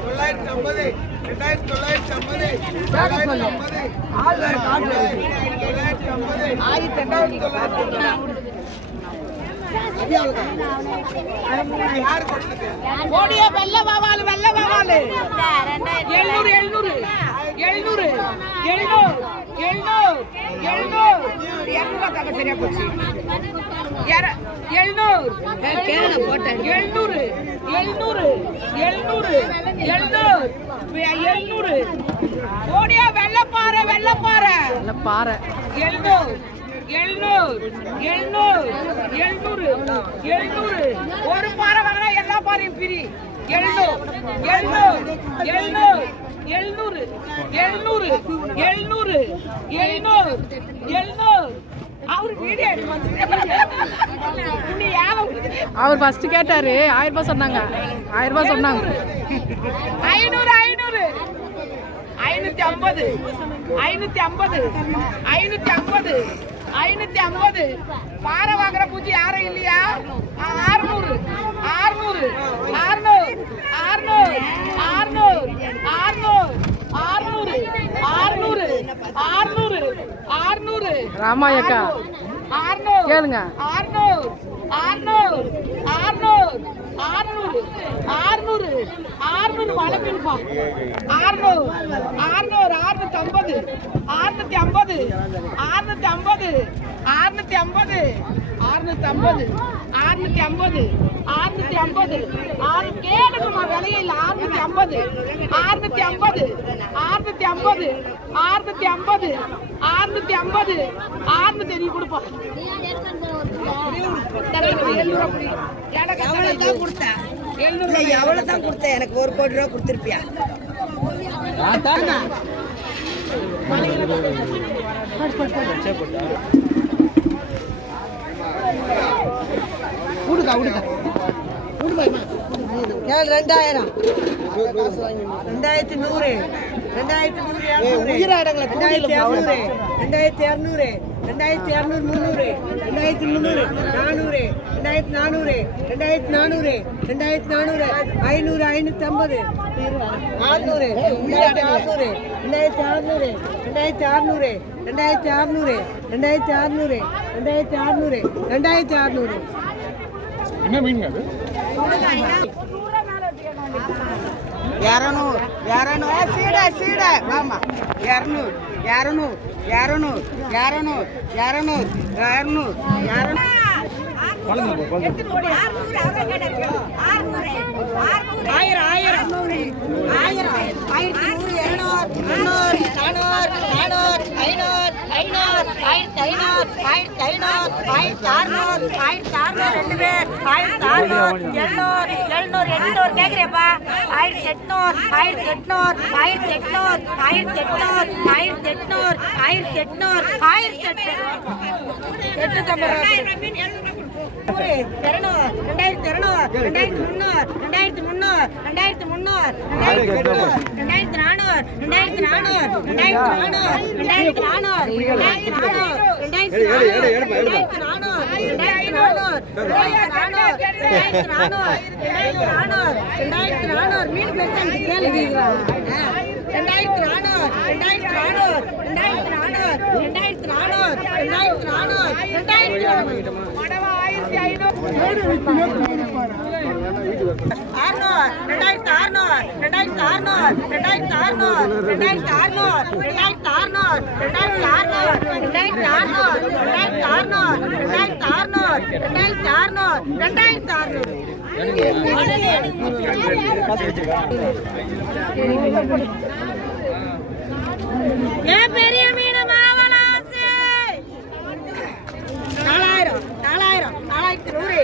தொள்ளாயிரத்தி ஐம்பது ரெண்டாயிரத்தி தொள்ளாயிரத்தி ஐம்பது தொள்ளாயிரத்தி ஐம்பது தொள்ளாயிரத்தி ஐம்பது ஆயிரத்தி ரெண்டாயிரத்தி தொள்ளாயிரத்தி யார் கொடுத்தது வெள்ள வாவாலு வெள்ள வாவாலு எழுநூறு எழுநூறு எழுநூறு எழுநூறு எழுநூறு எழுநூறு. இரநூறுவா தாங்க சரியா போச்சு. எழுநூறு. எழுநூறு எழுநூறு எழுநூறு எழுநூறு. எழுநூறு. ஓடியா வெள்ளப்பாறை வெள்ளப்பாறை. பாறை எழுநூறு எழுநூறு எழுநூறு எழுநூறு எழுநூறு. ஒரு பாறை வாங்கினா எல்லா பாறையும் பிரி. எழுநூறு எழுநூறு எழுநூறு. எழுநூறு எழுநூறு எழுநூறு எழுநூறு எழுநூறு. அவர் ஃபர்ஸ்ட் கேட்டாரு. ஆயிரம் ரூபாய் சொன்னாங்க. ஆயிரம் ரூபாய் சொன்னாங்க. ஐநூறு ஐநூறு. ஐநூத்தி ஐம்பது ஐநூத்தி ஐம்பது ஐநூத்தி ஐம்பது ஐநூத்தி ஐம்பது. பாறை வாங்குற பூச்சி யாரும் இல்லையா? ஆறுநூறு ஆறுநூறு ஆறுநூறு ஆறுநூறு ஆறுநூறு ஆறுநூறு ஆறுநூறு ஆறுநூறு ஆறுநூறு ராமாயக்கா ஆறுநூறு கேளுங்க. ஆறுநூறு ஆறுநூறு ஆறுநூறு ஆறுநூறு ஆறுநூறு ஆறுநூறு வளர்ப்பிருப்பா ஆறுநூறு ஆறுநூறு ஆறுநூத்தி ஐம்பது ஆறுநூத்தி ஐம்பது ஆறுநூத்தி ஐம்பது ஆறுநூத்தி ஐம்பது அறுநூத்தி ஐம்பது அறுநூத்தி ஐம்பது அறுநூத்தி ஐம்பது ஆறு கேட்டுக்குமா விலையே இல்லை. அறுநூத்தி ஐம்பது அறுநூத்தி ஐம்பது அறுநூத்தி ஐம்பது அறுநூத்தி ஐம்பது அறுநூத்தி ஐம்பது அறுநூத்தி நீ கொடுப்பா எவ்வளவுதான் கொடுத்தேன் எவ்வளவுதான் கொடுத்தேன் எனக்கு ஒரு கோடி ரூபா கொடுத்துருப்பியா? மலையில போட்டு ஏழு ரெண்டாயிரம்? ரெண்டாயிரத்தி நூறு. ரெண்டாயிரத்தி நூறு ரெண்டாயிரத்தி இரநூறு. ரெண்டாயிரத்தி இரநூறு. ரெண்டாயிரத்தி இரநூறு முந்நூறு. ரெண்டாயிரத்தி முந்நூறு. நானூறு. ரெண்டாயிரத்தி நானூறு. ரெண்டாயிரத்தி நானூறு. ரெண்டாயிரத்தி நானூறு. ஐநூறு ஐநூற்றி ஐம்பது. ஆறுநூறு. ரெண்டாயிரத்தி அறுநூறு ரெண்டாயிரத்தி அறுநூறு ரெண்டாயிரத்தி அறுநூறு ரெண்டாயிரத்தி அறுநூறு ரெண்டாயிரத்தி அறுநூறு ரெண்டாயிரத்தி அறுநூறு ரெண்டாயிரத்தி அறுநூறு இரநூறு. இரநூறு. சீட சீட. வாமா இரநூறு. இரநூறு. இரநூறு. இரநூறு. இரநூறு. இரநூறு. இரநூறு. ஆயிரம் ஆயிரம். ஆயிரம். ஆயிரத்தி நூறு இரநூறு முந்நூறு நானூறு நானூறு ஐநூறு. ஆயிரத்தி ஐநூறு ஆயிரத்தி ஐநூறு ஆயிரத்தி அறுநூறு ஆயிரத்தி அறுநூறு ரெண்டு பேர் ஆயிரத்தி அறுநூறு எழுநூறு எழுநூறு எட்நூறு கேட்குறேப்பா ஆயிரத்தி எட்நூறு ஆயிரத்தி எட்நூறு ஆயிரத்தி எட்நூறு ஆயிரத்தி எட்நூறு ஆயிரத்தி எட்நூறு ஆயிரத்தி எட்நூறு ஆயிரத்தி எட்நூறு எட்நூத்தம்பது ரூபா ரெண்டாயிரத்தி இரநூறு ரெண்டாயிரத்தி முந்நூறு ரெண்டாயிரத்தி முந்நூறு ரெண்டாயிரத்தி முந்நூறு ரெண்டாயிரத்தி நானூறு ரெண்டாயிரத்தி நானூறு ரெண்டாயிரத்தி நானூறு ரெண்டாயிரத்தி நானூறு ரெண்டாயிரத்தி நானூறு ரெண்டாயிரத்தி நானூறு ரெண்டாயிரத்தி நானூறு ரெண்டாயிரத்தி நானூறு ரெண்டாயிரத்தி நானூறு ரெண்டாயிரத்தி நானூறு மீன் பெருசாக கேள்வி ரெண்டாயிரத்தி நானூறு ரெண்டாயிரத்தி நானூறு ரெண்டாயிரத்தி நானூறு ரெண்டாயிரத்தி நானூறு ரெண்டாயிரத்தி நானூறு ரெண்டாயிரத்தி நானூறு ரெண்டாயிரத்தி அறுநூறு ரெண்டாயிரத்தி அறுநூறு ரெண்டாயிரத்தி அறுநூறு ரெண்டாயிரத்தி அறுநூறு ரெண்டாயிரத்தி அறுநூறு ரெண்டாயிரத்தி அறுநூறு ரெண்டாயிரத்தி அறுநூறு ரெண்டாயிரத்தி அறுநூறு ரெண்டாயிரத்தி அறுநூறு ரெண்டாயிரத்தி அறுநூறு ரெண்டாயிரத்தி அறுநூறு ஏன் பெரிய மீன் மாவனாசு நாலாயிரம் நாலாயிரம் நாலாயிரத்தி நூறு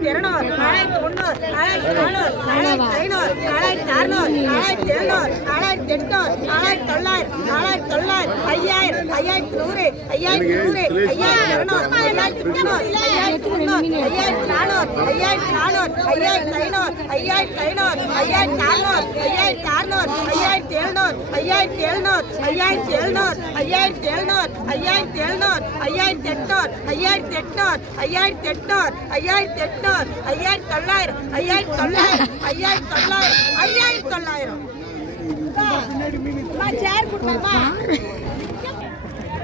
நாலாயிரத்தி இருநூறு நாலாயிரத்தி முந்நூறு நாலாயிரத்தி நானூறு நாலாயிரத்தி ஐநூறு நாலாயிரத்தி அறுநூறு நாலாயிரத்தி எழுநூறு நாலாயிரத்தி எட்நூறு நாலாயிரத்தி தொள்ளாயிரம் நாலாயிரத்தி தொள்ளாயிரம் ஐயாயிரம் ஐயாயிரத்தி நூறு ஐயாயிரத்தி நூறு ஐயாயிரத்தி இருநூறு ஐயாயிரத்தி முந்நூறு ஐயாயிரத்தி முந்நூறு ஐயாயிரத்தி நானூறு ஐயாயிரத்தி நானூறு ஐயாயிரத்தி ஐநூறு ஐயாயிரத்தி ஐநூறு ஐயாயிரத்தி அறுநூறு ஐயாயிரத்தி அறுநூறு ஐயாயிரத்தி எழுநூறு ஐயாயிரத்தி எழுநூறு ஐயாயிரத்தி எழுநூறு ஐயாயிரத்தி எழுநூறு ஐயாயிரத்தி எழுநூறு ஐயாயிரத்தி எட்நூறு ஐயாயிரத்தி எட்நூறு ஐயாயிரத்தி எட்நூறு ஐயாயிரத்தி எட்நூறு ஐயாயிரத்தி தொள்ளாயிரம் ஐயாயிரத்தி தொள்ளாயிரம் ஐயாயிரத்தி தொள்ளாயிரம். ஐயாயிரத்தி தொள்ளாயிரம் சேர் கொடுப்பாமா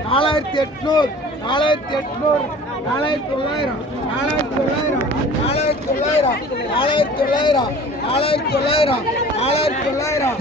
நாலாயிரத்தி எட்நூறு நாலாயிரத்தி எட்நூறு நாலாயிரத்தி தொள்ளாயிரம் நாலாயிரத்தி தொள்ளாயிரம் நாலாயிரத்தி தொள்ளாயிரம் நாலாயிரத்தி தொள்ளாயிரம் நாலாயிரத்தி தொள்ளாயிரம் நாலாயிரத்தி தொள்ளாயிரம் நாலாயிரத்தி தொள்ளாயிரம்